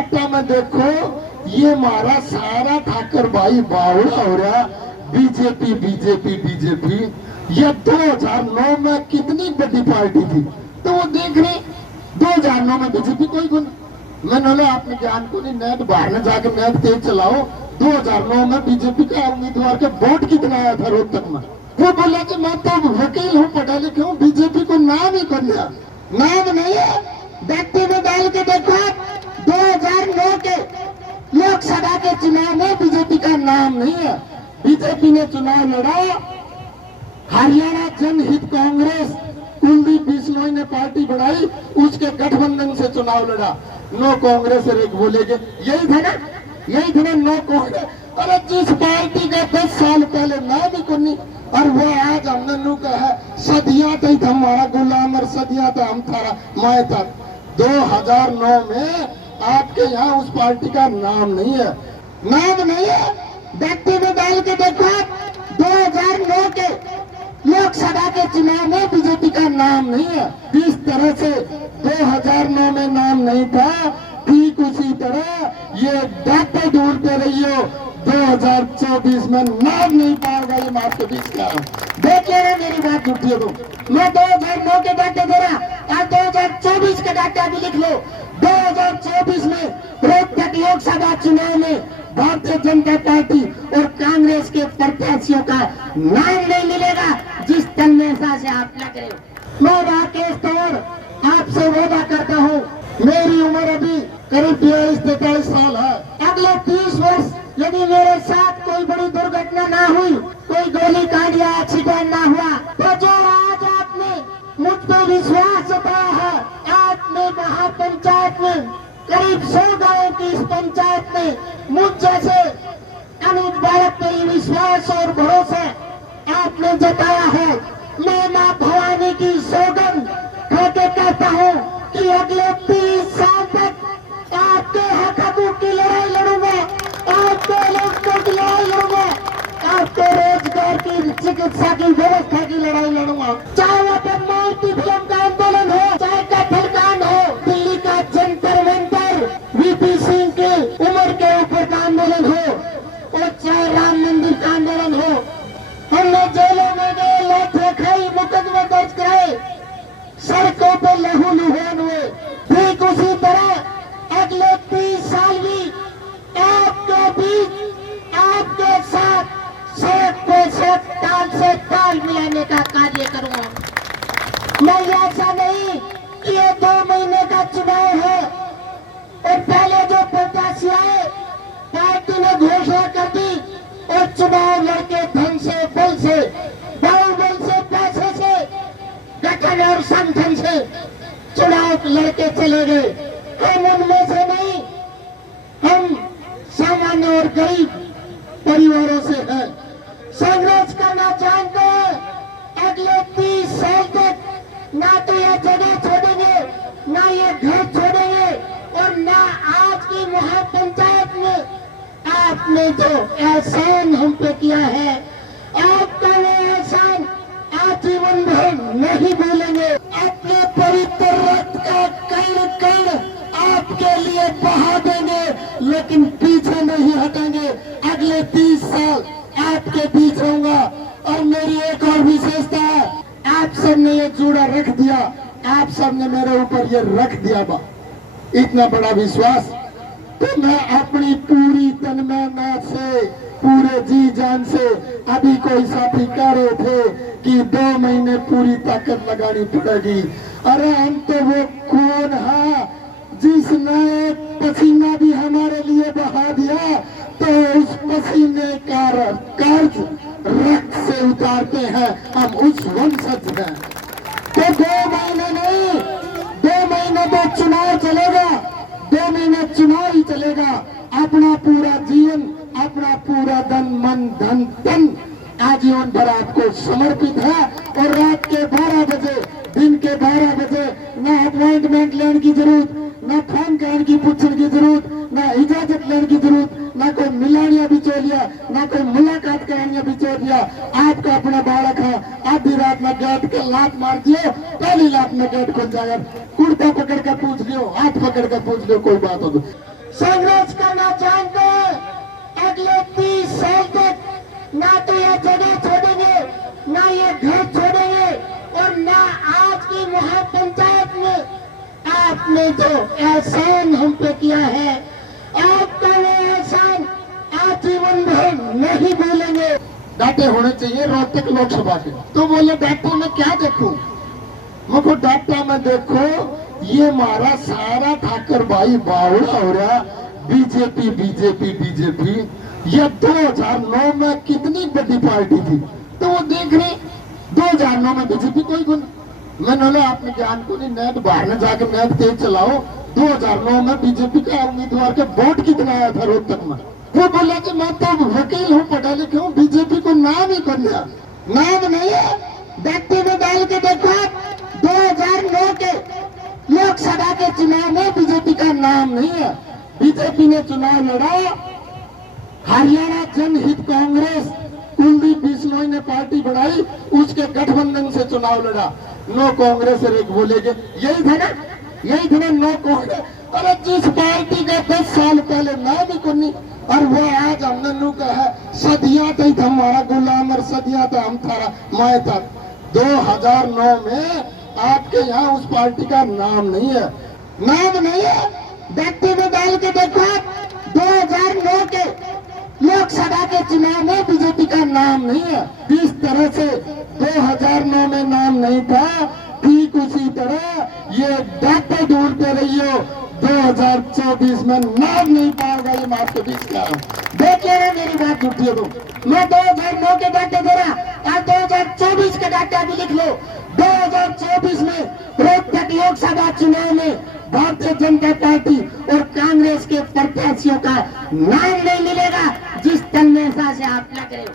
Data में देखो, ये हमारा सारा ठाकर भाई बावड़ा हो रहा। बीजेपी बीजेपी बीजेपी, ये 2009 में कितनी बड़ी पार्टी थी, तो वो देख रहे 2009 में बीजेपी कोई गुण। मैंने बोला आपने ज्ञान को नहीं, नेट बाहर में जाकर नेट तेज चलाओ। 2009 में बीजेपी का उम्मीदवार के वोट कितना आया था रोहतक में? वो बोला कि मैं तो वकील हूँ, पढ़ा लिखा हूँ, बीजेपी को नाम ही कर दिया। नाम नहीं है, व्यक्ति में डाल के देखो। 2009 के लोकसभा के चुनाव में बीजेपी का नाम नहीं है। बीजेपी ने चुनाव लड़ा, हरियाणा जनहित कांग्रेस कुलदीप बिश्नोई ने पार्टी बनाई, उसके गठबंधन से चुनाव लड़ा। नो कांग्रेस एक बोलेगे, यही था ना, यही था ना नो कांग्रेस। अरे जिस पार्टी का 10 साल पहले नाम ही कोनी, और वो आज हमने नू कहा सदियां तो ही हमारा गुलाम और सदियां तो हम थारा माए था। 2009 में आपके यहाँ उस पार्टी का नाम नहीं है, नाम नहीं है। व्यक्ति में डाल के देखो, 2009 के लोकसभा के चुनाव में बीजेपी का नाम नहीं है। जिस तरह से 2009 में नाम नहीं था, ठीक उसी तरह ये डाटे ढूंढते रही हो, 2024 में नाम नहीं पाएगा ये आपके बीच का। देखिए ना मेरी बात झूठी है तो मैं 2009 के डाटे दे रहा, और 2024 के डाटा भी लिख लो। 2024 में रोहतक लोकसभा चुनाव में भारतीय जनता पार्टी और कांग्रेस के प्रत्याशियों का नाम नहीं मिलेगा, जिस तन्मयता से आप लग रहे हो। मैं राकेश तंवर आपसे वादा करता हूँ, मेरी उम्र अभी करीब 42-43 साल है। अगले 30 वर्ष यदि मेरे साथ कोई बड़ी दुर्घटना ना हुई, कोई गोली कांड या एक्सीडेंट ना हुआ, तो जो आज आपने मुझ पर विश्वास जताया है, आपने महापंचायत में करीब 100 गाँव की इस पंचायत में मुझ जैसे अनुज बालक पे विश्वास और भरोसा आपने जताया है। मैं मां भवानी की सौगंध खाके कहता हूँ कि अगले 30 साल तक आपके हक हकूक की लड़ाई लड़ूंगा, आपके इलेक्शन की लड़ाई लड़ूंगा, आपके रोजगार की, चिकित्सा की व्यवस्था की लड़ाई लड़ूंगा। चाहे वो बदमाश की फिल्म का आंदोलन हो, चाहे कत्ल कांड हो, दिल्ली का जंतर मंतर, वीपी सिंह के उम्र के ऊपर का आंदोलन हो, और चाहे राम मंदिर का आंदोलन हो। हमने जेलों में गए, लाठें खाई, मुकदमे दर्ज कराए, सड़कों पर लहू लुहान हुए। ठीक उसी तरह अगले 30 साल भी आपके बीच, आपके साथ सड़क पे सड़क, ताल से ताल मिलाने का कार्य करूंगा। मैं ऐसा नहीं कि ये 2 महीने का चुनाव है और पहले जो प्रत्याशी आए पार्टी ने घोषणा कर दी और चुनाव लड़के धन से, बल से, बाहुबल से, पैसे से, गठन और संगठन से चुनाव लड़के चले गए। हम उनमें से नहीं, हम सामान्य और गरीब परिवारों से हैं, संघर्ष करना जानते हैं। अगले 30 साल तक ना तो ये जगह छोड़ेंगे, ना ये घर छोड़ेंगे, और ना आज की महापंचायत में आपने जो एहसान हम पे किया है, आपका वो एहसान आजीवन भर नहीं भूलेंगे। अपने पवित्र रक्त का कण कण आपके लिए बहा देंगे, लेकिन पीछे नहीं हटेंगे। अगले 30 साल आपके बीच रहूंगा। और मेरी एक और विशेषता है, आप सबने ये जूड़ा रख दिया, आप सबने मेरे ऊपर ये रख दिया बा इतना बड़ा विश्वास, तो मैं अपनी पूरी तन्मयता से, पूरे जी जान से, अभी कोई साथी कह रहे थे कि 2 महीने पूरी ताकत लगानी पड़ेगी। अरे हम तो वो कौन है जिसने पसीना भी हमारे लिए बहा दिया, तो उस पसीने का कर्ज रक्त से उतारते हैं, हम उस वंशज हैं। तो 2 महीने नहीं, 2 महीने तो चुनाव चलेगा, 2 महीने चुनाव ही चलेगा। अपना पूरा जीवन, अपना पूरा मन धन तन आजीवन भर आपको समर्पित है। और रात के 12 बजे, दिन के 12 बजे न अपॉइंटमेंट लेने की जरूरत, न फोन करने की पूछने की जरूरत, न इजाजत लेने की जरूरत, न कोई मिलानिया बिचौलिया, न कोई मुलाकात करानिया बिचौलिया। आपका अपना बालक है, आधी रात में गेट के लात मार दिए, पहली लात में गेट खुल जाएगा। कुर्ता पकड़ कर पूछ लियो, हाथ पकड़ कर पूछ लियो, कोई बात हो। संघर्ष करना जानते हैं। अगले 30 साल तक ना तो ये जगह छोड़ेंगे, ना ये घर छोड़ेंगे, और ना आज की महापंचायत में आपने जो एहसान हम पे किया है, आपका वो एहसान आजीवन भर नहीं भूलेंगे। डाटे होने चाहिए रोहतक लोकसभा के। तो बोले डाटे में क्या देखूं? मुझको डाटा में देखो, ये हमारा सारा ठाकर भाई बावड़ा हो रहा, बीजेपी बीजेपी बीजेपी। ये 2009 में कितनी बड़ी पार्टी थी, तो वो देख रहे 2009 में बीजेपी कोई गुण। मैंने बोला आपने ज्ञान को नहीं, नेट बाहर में जाकर नेट तेज चलाओ। 2009 में बीजेपी का उम्मीदवार के वोट कितना आया था रोहतक में? वो बोला कि मैं तो वकील हूँ, पढ़ा लिखा हूँ, बीजेपी को नाम ही कर लिया। नाम नहीं है, व्यक्ति में डाल के देखो। 2009 के लोकसभा के चुनाव में बीजेपी का नाम नहीं है। बीजेपी ने चुनाव लड़ा, हरियाणा जनहित कांग्रेस कुलदीप बिश्नोई ने पार्टी बनाई, उसके गठबंधन से चुनाव लड़ा। नो कांग्रेस एक बोलेगे, यही था ना, यही था ना नो कांग्रेस। अरे जिस पार्टी का 10 साल पहले नाम ही नहीं, और वो आज हमने नू कहा सदियां तक हमारा गुलाम और सदियां तक हम थारा माए तक। 2009 में आपके यहाँ उस पार्टी का नाम नहीं है, नाम नहीं है। व्यक्ति में डाल के देखो, 2009 के लोकसभा के चुनाव में बीजेपी का नाम नहीं है। इस तरह से 2009 में नाम नहीं था, ठीक उसी तरह ये डाटे ढूंढते रहियो, 2024 में नाम नहीं पाओगे। ये मैं आपके बीच का देखिए ना, मेरी बात झूठी है तो मैं 2009 के डाटे दे रहा, और 2024 के डाटे अभी लिख लो। 2024 में रोहतक लोकसभा चुनाव में भारतीय जनता पार्टी और कांग्रेस के प्रत्याशियों का नाम नहीं मिलेगा। जिस तन्मयता से आप लग रहे हो,